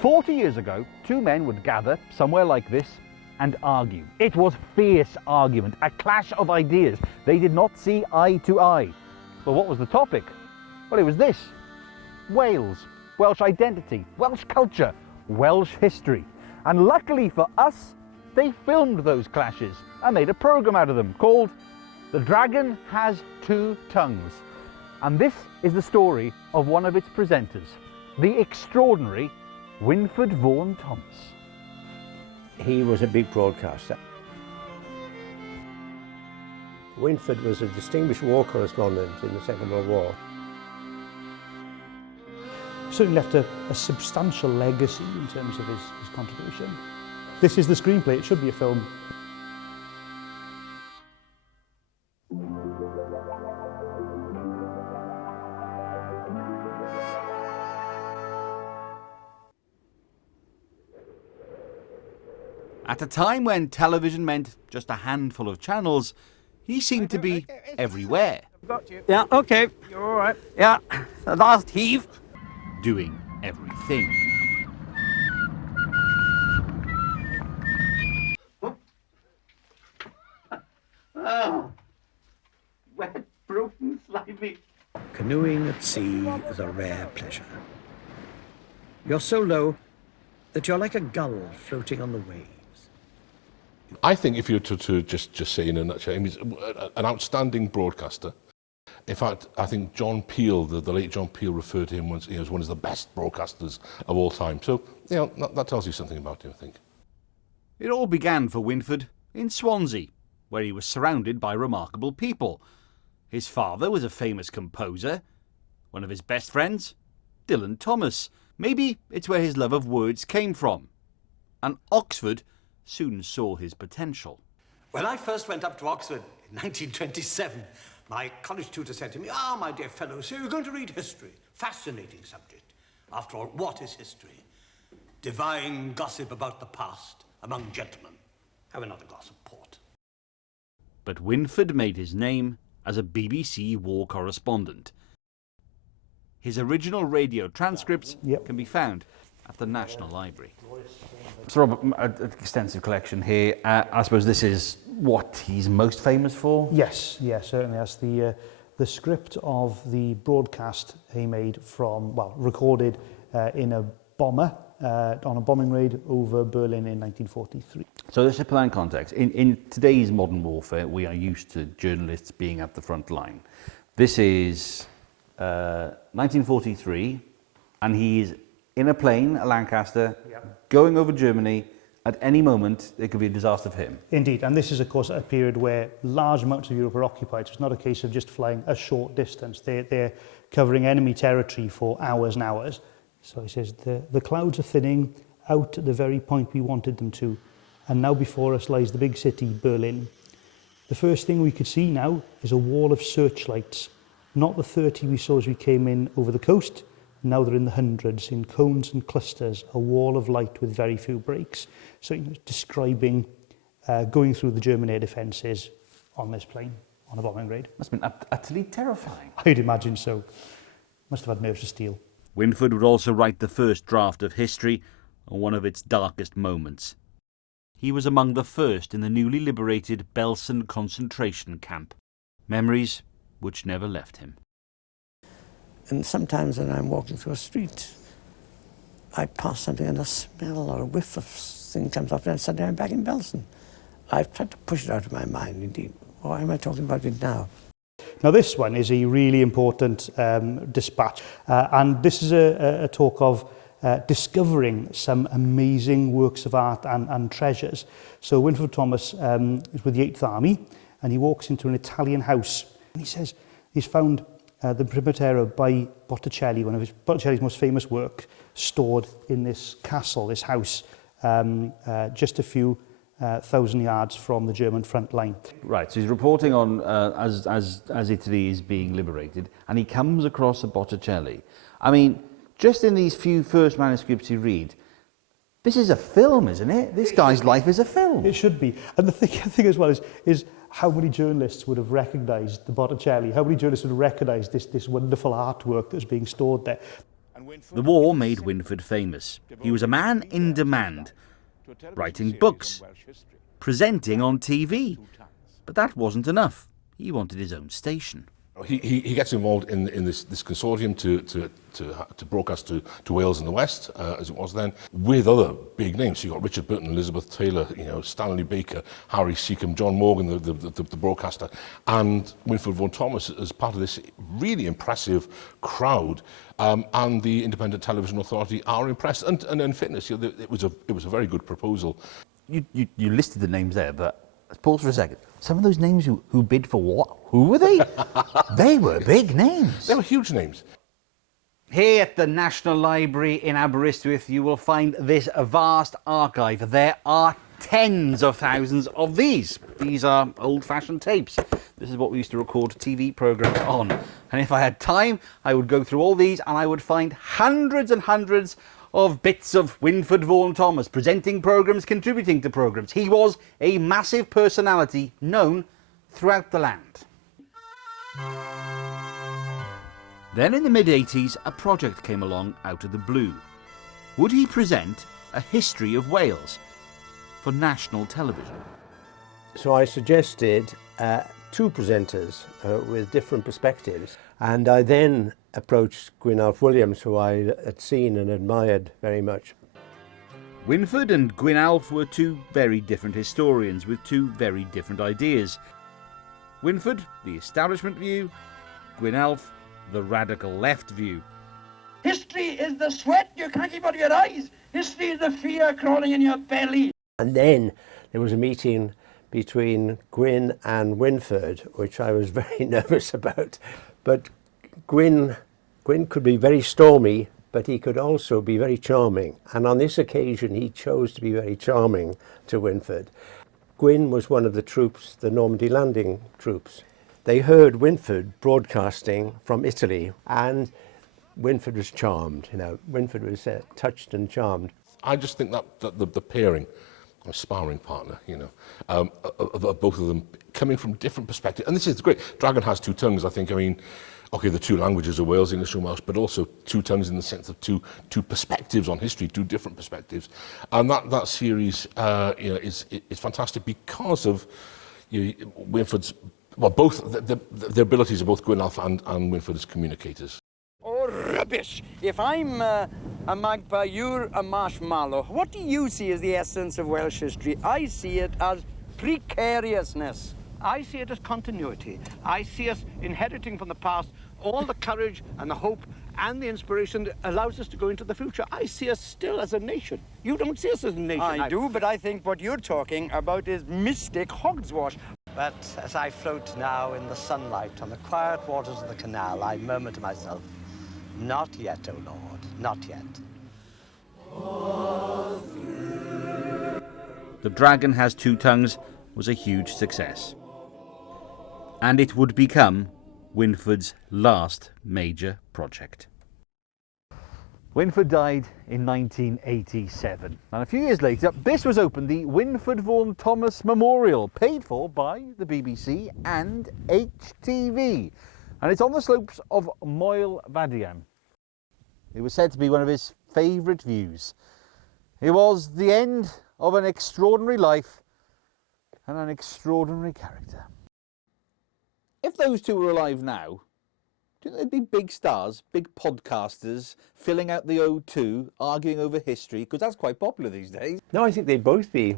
40 years ago, two men would gather somewhere like this and argue. It was fierce argument, a clash of ideas. They did not see eye to eye. Well, what was the topic? Well, it was this: Wales, Welsh identity, Welsh culture, Welsh history. And luckily for us, they filmed those clashes and made a programme out of them called The Dragon Has Two Tongues. And this is the story of one of its presenters, the extraordinary Winford Vaughan-Thomas. He was a big broadcaster. Winford was a distinguished war correspondent in the Second World War. Certainly left a substantial legacy in terms of his contribution. This is the screenplay, it should be a film. At a time when television meant just a handful of channels, he seemed to be everywhere. Got you. Yeah, okay. You're all right. Yeah, the last heave. Doing everything. Oh, wet, broken, slimy. Canoeing at sea is a rare pleasure. You're so low that you're like a gull floating on the waves. I think if you were to just say in a nutshell, he's an outstanding broadcaster. In fact, I think John Peel, the late John Peel, referred to him as one of the best broadcasters of all time. So, that tells you something about him, I think. It all began for Winford in Swansea, where he was surrounded by remarkable people. His father was a famous composer. One of his best friends, Dylan Thomas. Maybe it's where his love of words came from. And Oxford soon saw his potential. When I first went up to Oxford in 1927, my college tutor said to me, my dear fellow, so you're going to read history. Fascinating subject. After all, what is history? Divine gossip about the past among gentlemen. Have another glass of port. But Winford made his name as a BBC war correspondent. His original radio transcripts can be found at the National Library. So Robert, an extensive collection here. I suppose this is what he's most famous for? Yes, certainly. That's the script of the broadcast he made recorded in a bomber on a bombing raid over Berlin in 1943. So let's just put that in context. In today's modern warfare, we are used to journalists being at the front line. This is 1943, and he's in a plane, a Lancaster, going over Germany. At any moment, there could be a disaster for him. Indeed, and this is, of course, a period where large amounts of Europe are occupied. So it's not a case of just flying a short distance. They're covering enemy territory for hours and hours. So he says, the clouds are thinning out at the very point we wanted them to, and now before us lies the big city, Berlin. The first thing we could see now is a wall of searchlights, not the 30 we saw as we came in over the coast. Now they're in the hundreds, in cones and clusters, a wall of light with very few breaks. So describing going through the German air defences on this plane, on a bombing raid. Must have been utterly terrifying. I'd imagine so. Must have had nerves of steel. Winford would also write the first draft of history on one of its darkest moments. He was among the first in the newly liberated Belsen concentration camp. Memories which never left him. And sometimes when I'm walking through a street, I pass something and a smell or a whiff of thing comes up and suddenly I'm back in Belsen. I've tried to push it out of my mind, indeed. Why am I talking about it now? Now this one is a really important dispatch, and this is a talk of discovering some amazing works of art and treasures. So Winford Thomas is with the 8th Army, and he walks into an Italian house, and he says he's found the Primavera by Botticelli, one of Botticelli's most famous work, stored in this castle, this house, just a few thousand yards from the German front line. Right, so he's reporting on as Italy is being liberated, and he comes across a Botticelli. I mean, just in these few first manuscripts you read, this is a film, isn't it? This guy's life is a film. It should be. And the thing as well is how many journalists would have recognised the Botticelli? How many journalists would have recognised this wonderful artwork that's being stored there? The war made Winford famous. He was a man in demand, writing books, presenting on TV. But that wasn't enough. He wanted his own station. He gets involved in this consortium to broadcast to Wales and the West, as it was then, with other big names. So you got Richard Burton, Elizabeth Taylor, Stanley Baker, Harry Seacombe, John Morgan, the broadcaster, and Winford Vaughan Thomas as part of this really impressive crowd. And the Independent Television Authority are impressed. And in fitness, it was a very good proposal. You listed the names there, but let's pause for a second. Some of those names who bid for what? Who were they? They were big names. They were huge names. Here at the National Library in Aberystwyth, you will find this vast archive. There are tens of thousands of these. These are old-fashioned tapes. This is what we used to record TV programmes on. And if I had time, I would go through all these and I would find hundreds and hundreds of bits of Winford Vaughan Thomas, presenting programmes, contributing to programmes. He was a massive personality known throughout the land. Then in the mid-80s, a project came along out of the blue. Would he present a history of Wales for national television? So I suggested two presenters with different perspectives, and I then approached Gwynalf Williams, who I had seen and admired very much. Winford and Gwynalf were two very different historians with two very different ideas. Winford, the establishment view, Gwynalf, the radical left view. History is the sweat you can't keep out of your eyes. History is the fear crawling in your belly. And then there was a meeting between Gwyn and Winford, which I was very nervous about. But Gwyn could be very stormy, but he could also be very charming. And on this occasion, he chose to be very charming to Winford. Gwyn was one of the troops, the Normandy landing troops. They heard Winford broadcasting from Italy, and Winford was charmed. Winford was touched and charmed. I just think that the pairing, a sparring partner, of both of them coming from different perspectives. And this is great. Dragon has two tongues, I think. Okay, the two languages are Wales, English and Welsh, but also two tongues in the sense of two perspectives on history, two different perspectives. And that series, is fantastic because of Winford's, well, both the abilities of both Gwynalf and Winford as communicators. Oh, rubbish! If I'm a magpie, you're a marshmallow. What do you see as the essence of Welsh history? I see it as precariousness. I see it as continuity. I see us inheriting from the past all the courage and the hope and the inspiration that allows us to go into the future. I see us still as a nation. You don't see us as a nation. I do, but I think what you're talking about is mystic hogswash. But as I float now in the sunlight on the quiet waters of the canal, I murmur to myself, not yet, O Lord, not yet. The Dragon Has Two Tongues was a huge success. And it would become Winford's last major project. Winford died in 1987, and a few years later this was opened, the Winford Vaughan Thomas Memorial, paid for by the BBC and HTV, and it's on the slopes of Moel Fadian. It was said to be one of his favourite views. It was the end of an extraordinary life and an extraordinary character. If those two were alive now, do you think they'd be big stars, big podcasters, filling out the O2, arguing over history? Because that's quite popular these days. No, I think they'd both be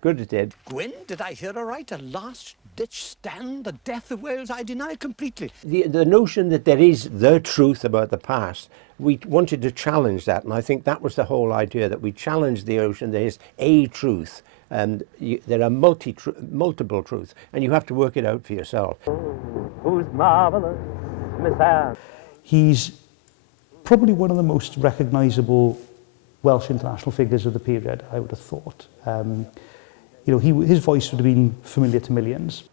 good at it. Gwyn, did I hear aright? A last-ditch stand? The death of Wales? I deny completely. The notion that there is the truth about the past, we wanted to challenge that, and I think that was the whole idea, that we challenged the notion there is a truth, and there are multiple truths, and you have to work it out for yourself. Who's marvellous, Miss Anne? He's probably one of the most recognisable Welsh international figures of the period, I would have thought. His voice would have been familiar to millions.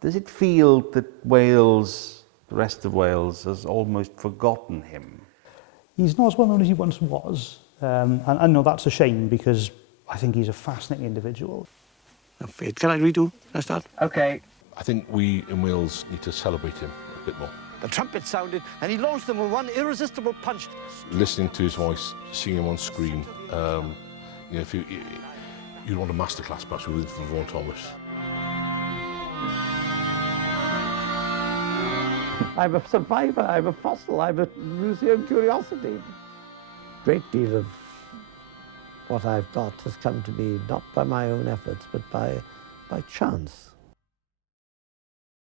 Does it feel that Wales, the rest of Wales, has almost forgotten him? He's not as well known as he once was, and I know that's a shame because I think he's a fascinating individual. Can I redo? Can I start? Okay. I think we in Wales need to celebrate him a bit more. The trumpet sounded, and he launched them with one irresistible punch. Listening to his voice, seeing him on screen, you know, if you want a masterclass perhaps with Vaughan Thomas. I'm a survivor, I'm a fossil, I'm a museum curiosity. Great deal of what I've got has come to me not by my own efforts, but by chance.